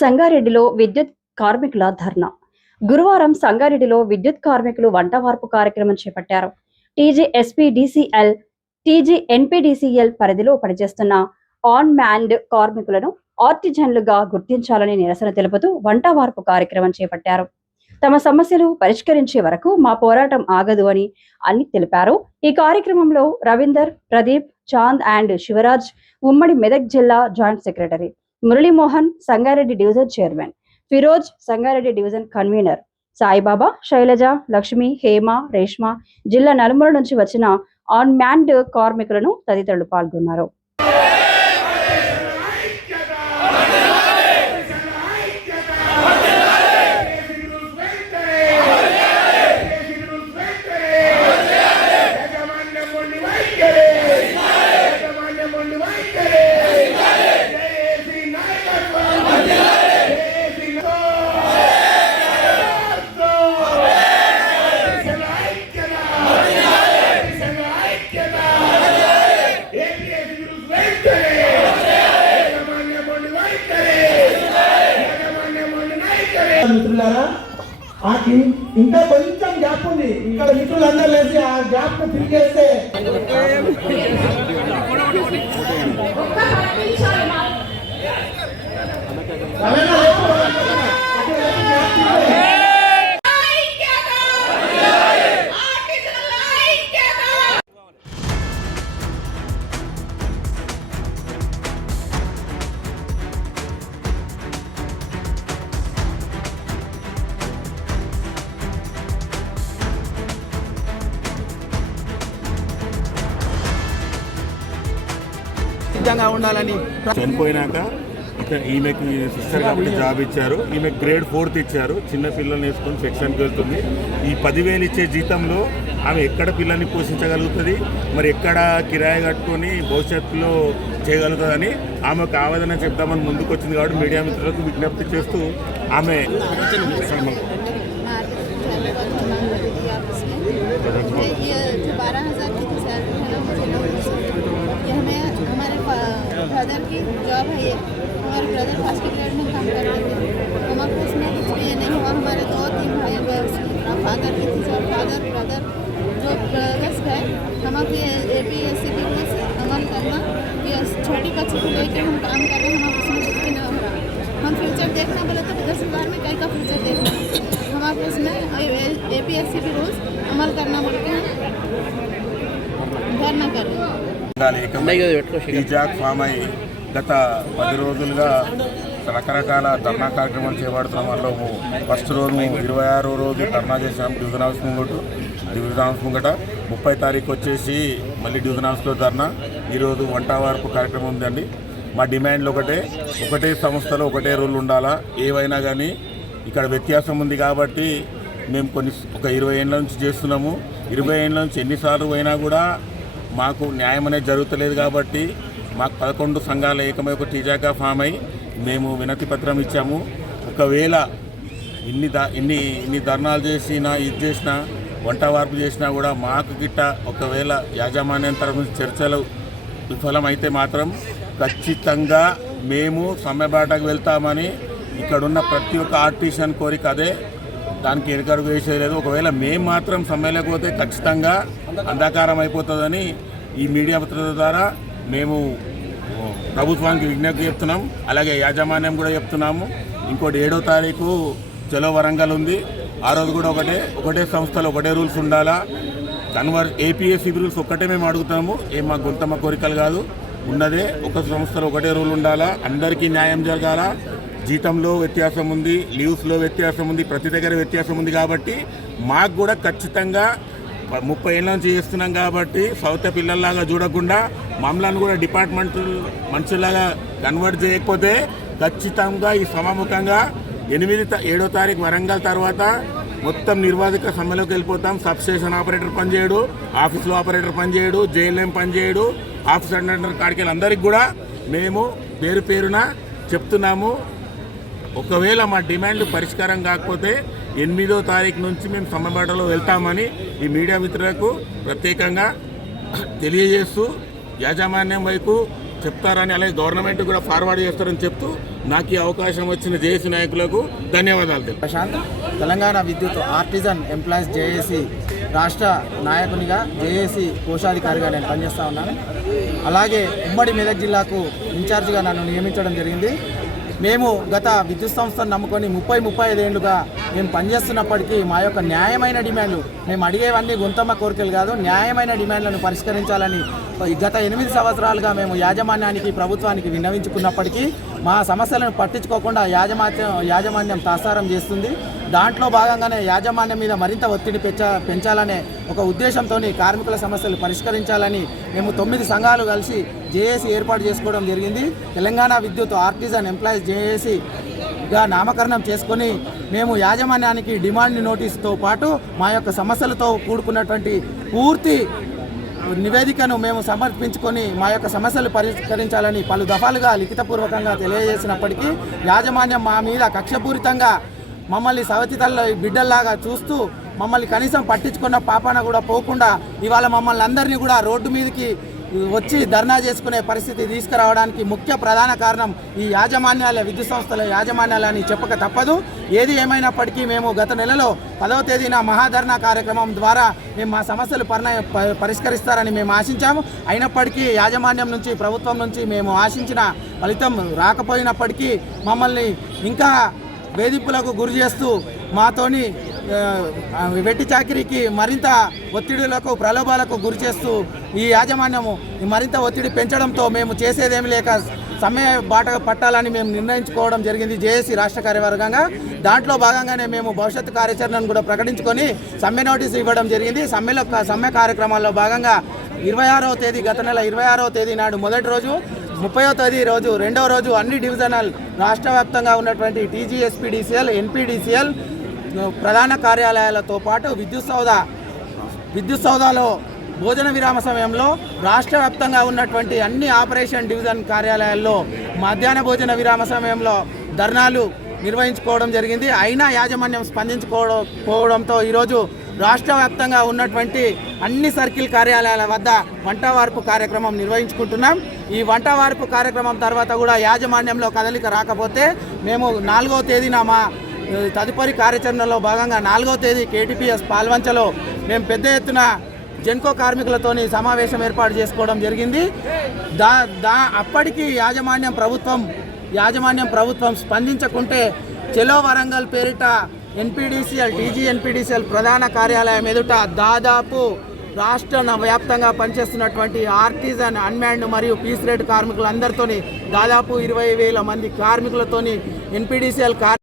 సంగారెడ్డిలో విద్యుత్ కార్మికుల ధర్నా. గురువారం సంగారెడ్డిలో విద్యుత్ కార్మికులు వంట వార్పు కార్యక్రమం చేపట్టారు. టీజీఎస్పీడీసీఎల్, టీజీఎన్పీడీసీఎల్ పరిధిలో పనిచేస్తున్న ఆన్ మ్యాన్డ్ కార్మికులను ఆర్టిజన్లుగా గుర్తించాలని నిరసన తెలుపుతూ వంట వార్పు కార్యక్రమం చేపట్టారు. తమ సమస్యలు పరిష్కరించే వరకు మా పోరాటం ఆగదు అని తెలిపారు. ఈ కార్యక్రమంలో రవీందర్, ప్రదీప్, చాంద్ అండ్ శివరాజ్, ఉమ్మడి మెదక్ జిల్లా joint secretary Muralimohan, Sangareddy division chairman Firoz, Sangareddy division convener Saibaba, Shailaja, Lakshmi, Hema, Reshma, జిల్లా నలుమూల నుంచి వచ్చిన ఆన్ మ్యాన్డ్ కార్మికులను తదితరులు పాల్గొన్నారు. మిత్రులారా, ఇంకా కొంచెం గ్యాప్ ఉంది. ఇక్కడ మిత్రులందరూ లేచి ఆ గ్యాప్ ను ఫిల్ చేస్తే ఉండాలని చనిపోయినాక ఈమెకి సిస్టర్ కాబట్టి జాబ్ ఇచ్చారు. ఈమె గ్రేడ్ 4th ఇచ్చారు. చిన్న పిల్లల్ని వేసుకొని సెక్షన్కి వెళ్తుంది. ఈ 10,000 ఇచ్చే జీతంలో ఆమె ఎక్కడ పిల్లల్ని పోషించగలుగుతుంది, మరి ఎక్కడ కిరాయి కట్టుకొని భవిష్యత్తులో చేయగలుగుతుందని ఆమెకు ఆవేదన చెప్తామని ముందుకు వచ్చింది. కాబట్టి మీడియా మిత్రులకు విజ్ఞప్తి చేస్తూ ఆమె ब्रदर की जॉब है। ये हमारे ब्रदर फर्स्ट ग्रेड में काम कर रहे थे। हमारे उसमें कुछ भी ये नहीं हुआ। हमारे 2-3 भाई फादर की थी, और फादर ब्रदर जो ब्रदर्स गए। हमारे APSC के रूल्स अमल करना, ये छोटी बच्ची को लेकर हम काम कर रहे हैं। हमारे उसमें कुछ भी नहीं हो रहा। हम फ्यूचर देखना बोले तो 10 बार में कहीं का फ्यूचर देखना। हमारे उसमें APSC के रूल्स अमल करना बोलते हैं, धरना कर रहे हैं। టీజాక్ ఫామ్ అయి గత 10 రోజులుగా రకరకాల ధర్నా కార్యక్రమాలు చేపడుతున్నాం. అందులో ఫస్ట్ రోజు 26వ రోజు ధర్నా చేసాం డివిజన్ హౌస్ ముంగట. 30 తారీఖు వచ్చేసి మళ్ళీ డివిజన్ హౌస్లో ధర్నా. ఈరోజు వంట వార్పు కార్యక్రమం ఉందండి. మా డిమాండ్లు ఒకటే సంస్థలో ఒకటే రూల్ ఉండాలా. ఏవైనా కానీ ఇక్కడ వ్యత్యాసం ఉంది కాబట్టి మేము ఒక 20 ఏళ్ళ నుంచి చేస్తున్నాము. 20 ఏళ్ళ నుంచి ఎన్నిసార్లు పోయినా కూడా మాకు న్యాయం అనేది జరుగుతలేదు. కాబట్టి మాకు 11 సంఘాల ఏకమై ఒక టీజాగా ఫామ్ అయి మేము వినతి పత్రం ఇచ్చాము. ఒకవేళ ఇన్ని ధర్నాలు చేసినా, ఇది చేసినా, వంట వార్పు చేసినా కూడా మాకు గిట్ట ఒకవేళ యాజమాన్యం తరఫు నుంచి చర్చలు విఫలమైతే మాత్రం ఖచ్చితంగా మేము సమ్మెబాటకు వెళ్తామని ఇక్కడున్న ప్రతి ఒక్క ఆర్టిషన్ కోరిక అదే. దానికి ఎనకడుగు వేసేయలేదు. ఒకవేళ మేము మాత్రం సమ్మెలోకి పోతే ఖచ్చితంగా అంధకారం అయిపోతుందని ఈ మీడియా మిత్రుల ద్వారా మేము ప్రభుత్వానికి విజ్ఞప్తి చెప్తున్నాం. అలాగే యాజమాన్యం కూడా చెప్తున్నాము. ఇంకోటి 7వ తారీఖు చలో వరంగల్ ఉంది. ఆ రోజు కూడా ఒకటే సంస్థలో ఒకటే రూల్స్ ఉండాలా. APSC రూల్స్ ఒక్కటే మేము అడుగుతాము. మా గొంతమ్మ కోరికలు కాదు, ఉన్నదే ఒక సంస్థలో ఒకటే రూల్ ఉండాలా. అందరికీ న్యాయం జరగాల. జీతంలో వ్యత్యాసం ఉంది, లీవ్స్లో వ్యత్యాసం ఉంది, ప్రతి దగ్గర వ్యత్యాసం ఉంది. కాబట్టి మాకు కూడా ఖచ్చితంగా 30 ఏళ్ళ నుంచి చేస్తున్నాం కాబట్టి సౌత పిల్లల్లాగా చూడకుండా మమ్మల్ని కూడా డిపార్ట్మెంట్ మనుషుల్లాగా కన్వర్ట్ చేయకపోతే ఖచ్చితంగా ఈ సమాముఖంగా 7వ తారీఖు వరంగల్ తర్వాత మొత్తం నిర్వాధిక సమ్మెలోకి వెళ్ళిపోతాం. సబ్స్టేషన్ ఆపరేటర్ పనిచేయడు, ఆఫీస్లో ఆపరేటర్ పనిచేయడు, JLM పనిచేయడు, ఆఫీస్ అటెండర్ కాడికి అందరికి కూడా మేము పేరున చెప్తున్నాము. ఒకవేళ మా డిమాండ్లు పరిష్కారం కాకపోతే 8వ తారీఖు నుంచి మేము సమ్మెబాటలో వెళ్తామని ఈ మీడియా మిత్రులకు ప్రత్యేకంగా తెలియజేస్తూ యాజమాన్యం వైపు చెప్తారని అలాగే గవర్నమెంట్ కూడా ఫార్వర్డ్ చేస్తారని చెప్తూ నాకు ఈ అవకాశం వచ్చిన జేఏసీ నాయకులకు ధన్యవాదాలు తెలుపు. ప్రశాంత్, తెలంగాణ విద్యుత్ ఆర్టిజన్ ఎంప్లాయీస్ జేఏసీ రాష్ట్ర నాయకునిగా, జేఏసీ కోశాధికారిగా నేను పనిచేస్తూ ఉన్నాను. అలాగే ఉమ్మడి మెదక్ జిల్లాకు ఇన్ఛార్జిగా నన్ను నియమించడం జరిగింది. మేము గత విద్యుత్ సంస్థను నమ్ముకొని 35 ఏళ్ళుగా మేము పనిచేస్తున్నప్పటికీ మా యొక్క న్యాయమైన డిమాండ్లు, మేము అడిగేవన్నీ గుంతమ్మ కోరికలు కాదు, న్యాయమైన డిమాండ్లను పరిష్కరించాలని గత 8 సంవత్సరాలుగా మేము యాజమాన్యానికి, ప్రభుత్వానికి విన్నవించుకున్నప్పటికీ మా సమస్యలను పట్టించుకోకుండా యాజమాన్యం తాసారం చేస్తుంది. దాంట్లో భాగంగానే యాజమాన్యం మీద మరింత ఒత్తిడి పెంచాలనే ఒక ఉద్దేశంతో కార్మికుల సమస్యలు పరిష్కరించాలని మేము 9 సంఘాలు కలిసి జేఏసీ ఏర్పాటు చేసుకోవడం జరిగింది. తెలంగాణ విద్యుత్ ఆర్టిజన్ ఎంప్లాయీస్ జేఏసీగా నామకరణం చేసుకొని మేము యాజమాన్యానికి డిమాండ్ నోటీసుతో పాటు మా యొక్క సమస్యలతో కూడుకున్నటువంటి పూర్తి నివేదికను మేము సమర్పించుకొని మా యొక్క సమస్యలు పరిష్కరించాలని పలు దఫాలుగా లిఖితపూర్వకంగా తెలియజేసినప్పటికీ యాజమాన్యం మా మీద కక్షపూరితంగా మమ్మల్ని సవతి తల్ల బిడ్డల్లాగా చూస్తూ మమ్మల్ని కనీసం పట్టించుకున్న పాపాన కూడా పోకుండా ఇవాళ మమ్మల్ని అందరినీ కూడా రోడ్డు మీదకి వచ్చి ధర్నా చేసుకునే పరిస్థితి తీసుకురావడానికి ముఖ్య ప్రధాన కారణం ఈ యాజమాన్యాల, విద్యుత్ సంస్థల యాజమాన్యాలని చెప్పక తప్పదు. ఏది ఏమైనప్పటికీ మేము గత నెలలో 10వ తేదీన మహాధర్నా కార్యక్రమం ద్వారా మేము మా సమస్యలు పరిష్కరిస్తారని మేము ఆశించాము. అయినప్పటికీ యాజమాన్యం నుంచి, ప్రభుత్వం నుంచి మేము ఆశించిన ఫలితం రాకపోయినప్పటికీ మమ్మల్ని ఇంకా వేధింపులకు గురి చేస్తూ మాతోని వెట్టి చాకిరీకి మరింత ఒత్తిడులకు, ప్రలోభాలకు గురి చేస్తూ ఈ యాజమాన్యము మరింత ఒత్తిడి పెంచడంతో మేము చేసేదేమి లేక సమ్మె బాట పట్టాలని మేము నిర్ణయించుకోవడం జరిగింది జేఏసీ రాష్ట్ర కార్యవర్గంగా. దాంట్లో భాగంగానే మేము భవిష్యత్తు కార్యాచరణను కూడా ప్రకటించుకొని సమ్మె నోటీసు ఇవ్వడం జరిగింది. సమ్మె కార్యక్రమాల్లో భాగంగా 26వ తేదీ, గత నెల 26వ తేదీ నాడు మొదటి రోజు, 30వ తేదీ రోజు రెండవ రోజు అన్ని డివిజనల్ రాష్ట్ర వ్యాప్తంగా ఉన్నటువంటి టీజీ ఎస్పీడీసీఎల్, ఎన్పీడీసీఎల్ ప్రధాన కార్యాలయాలతో పాటు విద్యుత్ సౌదాలో భోజన విరామ సమయంలో రాష్ట్ర వ్యాప్తంగా ఉన్నటువంటి అన్ని ఆపరేషన్ డివిజన్ కార్యాలయాల్లో మధ్యాహ్న భోజన విరామ సమయంలో ధర్నాలు నిర్వహించుకోవడం జరిగింది. అయినా యాజమాన్యం స్పందించుకోవడంతో ఈరోజు రాష్ట్ర వ్యాప్తంగా ఉన్నటువంటి అన్ని సర్కిల్ కార్యాలయాల వద్ద వంట వార్పు కార్యక్రమం నిర్వహించుకుంటున్నాం. ఈ వంట వార్పు కార్యక్రమం తర్వాత కూడా యాజమాన్యంలో కదలిక రాకపోతే మేము 4వ తేదీన మా తదుపరి కార్యాచరణలో భాగంగా 4వ తేదీ కేటీపీఎస్ పాల్వంచలో మేము పెద్ద ఎత్తున జెన్కో కార్మికులతోని సమావేశం ఏర్పాటు చేసుకోవడం జరిగింది. అప్పటికి యాజమాన్యం ప్రభుత్వం స్పందించకుంటే చెలో వరంగల్ పేరిట టీజీ ఎన్పీడీసీఎల్ ప్రధాన కార్యాలయం ఎదుట దాదాపు రాష్ట్ర వ్యాప్తంగా పనిచేస్తున్నటువంటి ఆర్టిజన్, అన్మ్యాన్డ్ మరియు పీస్ రేట్ కార్మికులందరితోని దాదాపు 20,000 మంది కార్మికులతోని ఎన్పీడీసీఎల్